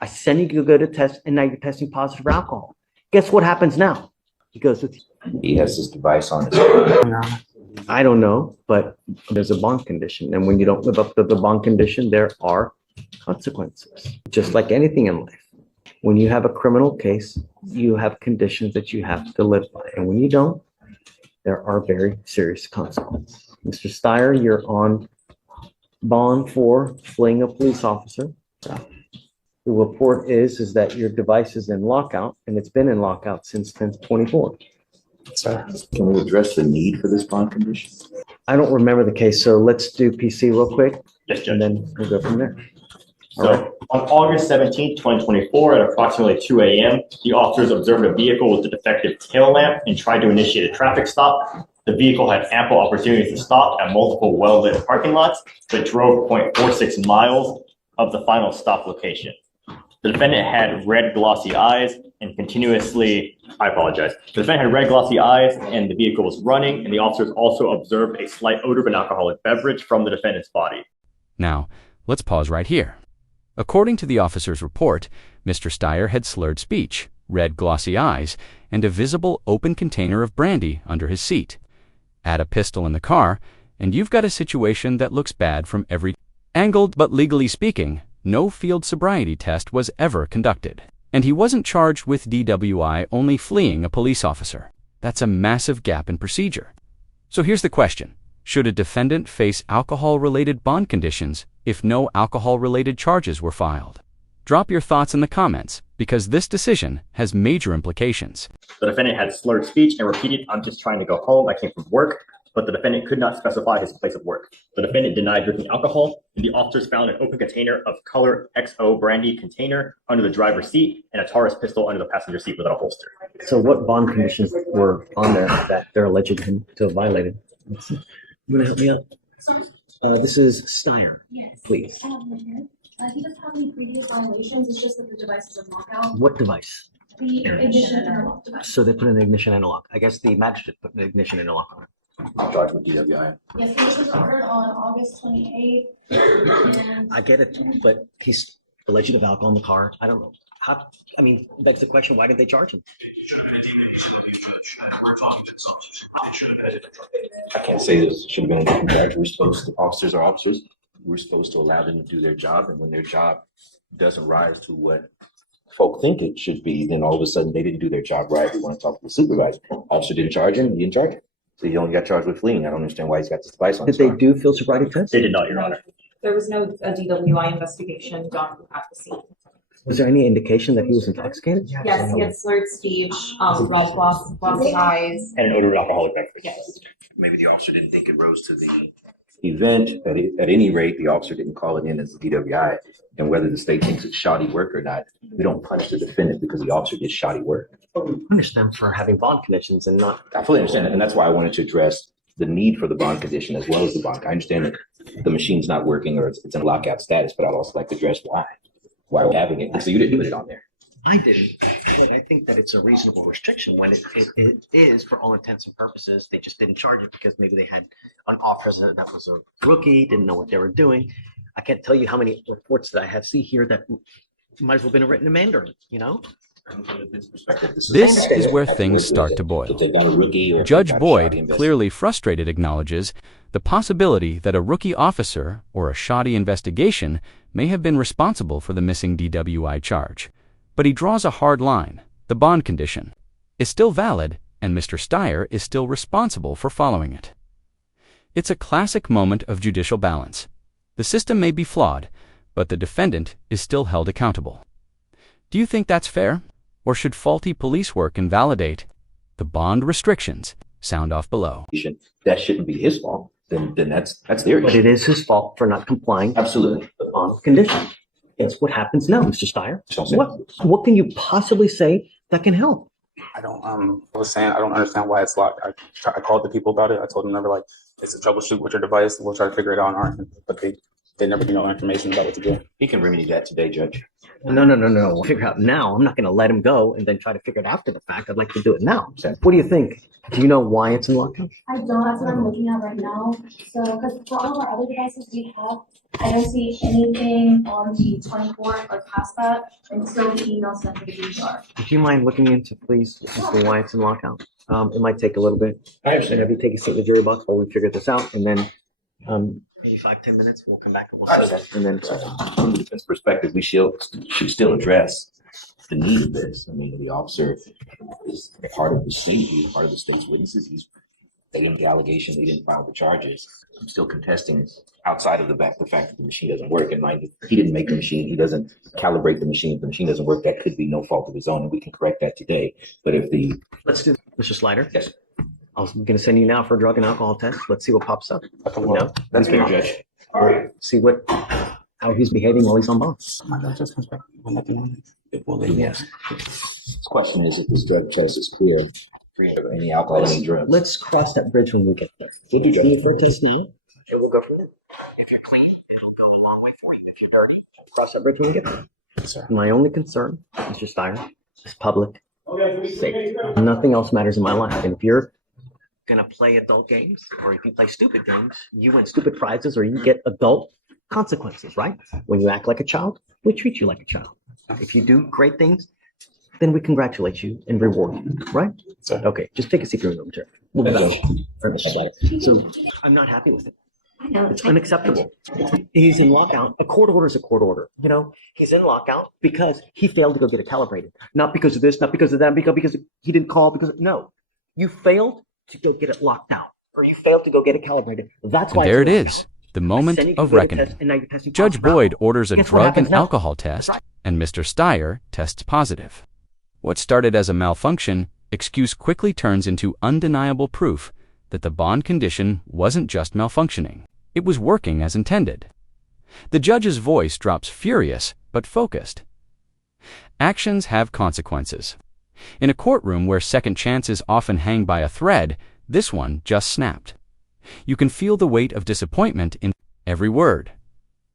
I send you to go to test, and now you're testing positive for alcohol. Guess what happens now? He goes with you. He has this device on his phone. I don't know, but there's a bond condition. And when you don't live up to the bond condition, there are consequences, just like anything in life. When you have a criminal case, you have conditions that you have to live by. And when you don't, there are very serious consequences. Mr. Steyer, you're on bond for fleeing a police officer. The report is that your device is in lockout, and it's been in lockout since 10/24. Can we address the need for this bond condition? I don't remember the case, so let's do PC real quick. Yes, Judge. And then we'll go from there. So on August 17th, 2024, at approximately 2 a.m., the officers observed a vehicle with a defective tail lamp and tried to initiate a traffic stop. The vehicle had ample opportunities to stop at multiple well-lit parking lots, but drove 0.46 miles of the final stop location. The defendant had red glossy eyes and continuously, I apologize. The defendant had red glossy eyes and the vehicle was running, and the officers also observed a slight odor of an alcoholic beverage from the defendant's body. Now, let's pause right here. According to the officer's report, Mr. Steyer had slurred speech, red glossy eyes, and a visible open container of brandy under his seat. Add a pistol in the car, and you've got a situation that looks bad from every angle, but legally speaking, no field sobriety test was ever conducted. And he wasn't charged with DWI, only fleeing a police officer. That's a massive gap in procedure. So here's the question. Should a defendant face alcohol-related bond conditions if no alcohol-related charges were filed? Drop your thoughts in the comments, because this decision has major implications. The defendant had slurred speech and repeated, "I'm just trying to go home, I came from work," but the defendant could not specify his place of work. The defendant denied drinking alcohol, and the officers found an open container of color XO brandy container under the driver's seat and a Taurus pistol under the passenger seat without a holster. So what bond conditions were on there that they're alleged him to have violated? You want to help me out? This is Steyer. Yes. Please. He doesn't have any previous violations. It's just that the device is in lockout. What device? The ignition interlock device. So they put an ignition interlock. I guess the magistrate put an ignition interlock on it. Charged with DWI. Yes, this was occurred on August 28th. And I get it, but he's alleged of alcohol in the car. I don't know. How, I mean, begs the question, why didn't they charge him? I can't say this should have been a different charge. We're supposed to, officers are officers. We're supposed to allow them to do their job. And when their job doesn't rise to what folk think it should be, then all of a sudden they didn't do their job right. We want to talk to the supervisor. Officer didn't charge him. He didn't charge him. So he only got charged with fleeing. I don't understand why he's got this device on. Did they do field sobriety tests? They did not, Your Honor. There was no DWI investigation done at the scene. Was there any indication that he was intoxicated? Yes, he had slurred speech, glossy eyes. And an odor of alcoholic beverage. Yes. Maybe the officer didn't think it rose to the event. At any rate, the officer didn't call it in as a DWI. And whether the state thinks it's shoddy work or not, we don't punish the defendant because the officer did shoddy work. Punish them for having bond conditions and not. I fully understand that. And that's why I wanted to address the need for the bond condition as well as the bond. I understand that the machine's not working or it's in lockout status, but I'd also like to address why we're having it. So you didn't put it on there. I didn't. I think that it's a reasonable restriction when it is, for all intents and purposes. They just didn't charge it because maybe they had an officer that was a rookie, didn't know what they were doing. I can't tell you how many reports that I have see here that might as well have been written in Mandarin, you know? This is where things start to boil. Judge Boyd, clearly frustrated, acknowledges the possibility that a rookie officer or a shoddy investigation may have been responsible for the missing DWI charge. But he draws a hard line. The bond condition is still valid, and Mr. Steyer is still responsible for following it. It's a classic moment of judicial balance. The system may be flawed, but the defendant is still held accountable. Do you think that's fair? Or should faulty police work invalidate the bond restrictions? Sound off below. That shouldn't be his fault. Then that's their issue. But it is his fault for not complying. Absolutely. With the bond condition. That's what happens now, Mr. Steyer. What can you possibly say that can help? I was saying, I don't understand why it's locked. I called the people about it. I told them never, like, it's a troubleshoot with your device. We'll try to figure it out on our end. But they never give no information about what to do. He can remedy that today, Judge. No. We'll figure it out now. I'm not going to let him go and then try to figure it after the fact. I'd like to do it now. What do you think? Do you know why it's in lockdown? I don't, that's what I'm looking at right now. So, because for all of our other devices we have, I don't see anything on the 24th or past that until the email sent to the HR. Do you mind looking into, please, as to why it's in lockdown? It might take a little bit. I And understand. if you take a seat in the jury box while we figure this out, and then maybe 5-10 minutes, we'll come back and we'll see that. And then From the defense perspective, we should still address the need of this. I mean, the officer is part of the state, he's part of the state's witnesses. They didn't the allegation, they didn't file the charges. I'm still contesting outside of the fact that the machine doesn't work. And mind you, he didn't make the machine, he doesn't calibrate the machine. If the machine doesn't work, that could be no fault of his own, and we can correct that today. But if the let's do Mr. Slider. yes, I was going to send you now for a drug and alcohol test. Let's see what pops up. Okay, You well, know, that's we fair, can Judge. see how he's behaving while he's on bond. my judge just comes back with nothing on it. It will let me Yes. The question is if this drug test is clear, free of any alcohol, any drugs. Let's cross that bridge when we get there. We'll do Do that. you for a test now? And we'll go from there. If you're clean, it'll go a long way for you. If you're dirty, cross that bridge when we get there. Yes, sir. My only concern, Mr. Steyer, is public safety. Nothing else matters in my life. And if you're gonna play adult games, or if you play stupid games, you win stupid prizes, or you get adult consequences, right? When you act like a child, we treat you like a child. If you do great things, then we congratulate you and reward you, right? Sir. Okay, just take a seat for a moment, sir. We'll be back for Mr. Slider. So I'm not happy with it. I know. It's unacceptable. He's in lockout. A court order is a court order. You know, he's in lockout because he failed to go get it calibrated. Not because of this, not because of that, because he didn't call, no. You failed to go get it locked down, or you failed to go get it calibrated. That's why. And there it it's in is, lockout. the moment Sending you of to a reckoning. test, and now you're testing Judge positive. Boyd orders a Guess what drug happens and now? alcohol test, and Mr. Steyer tests positive. What started as a malfunction excuse quickly turns into undeniable proof that the bond condition wasn't just malfunctioning. It was working as intended. The judge's voice drops furious but focused. Actions have consequences. In a courtroom where second chances often hang by a thread, this one just snapped. You can feel the weight of disappointment in every word.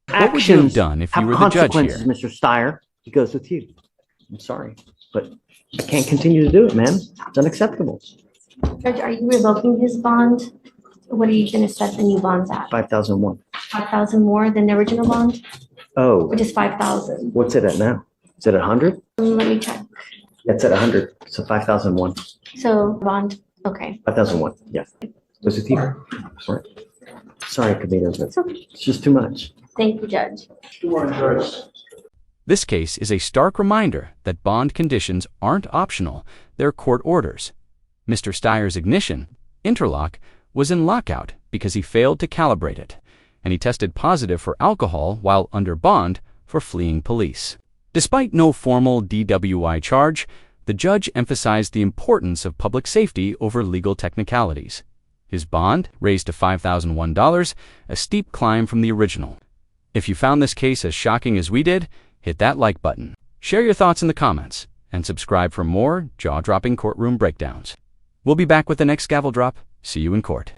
What would you have done if you were the judge here? Mr. Steyer. He goes with you. I'm sorry, but you can't continue to do it, man. It's unacceptable. Judge, are you revoking his bond? What are you gonna set the new bonds at? 5,001. 5,000 more than the original bond, Oh, which is 5,000? what's it at now? Is it 100? Let me check. It's at 100. So 5,001. So bond, okay. 5,001. Yes. Was it here? Sorry. Sorry, Kabita, but It's okay. it's just too much. Thank you, Judge. This case is a stark reminder that bond conditions aren't optional, they're court orders. Mr. Steyer's ignition, interlock, was in lockout because he failed to calibrate it, and he tested positive for alcohol while under bond for fleeing police. Despite no formal DWI charge, the judge emphasized the importance of public safety over legal technicalities. His bond raised to $5,001, a steep climb from the original. If you found this case as shocking as we did, hit that like button. Share your thoughts in the comments, and subscribe for more jaw-dropping courtroom breakdowns. We'll be back with the next gavel drop. See you in court.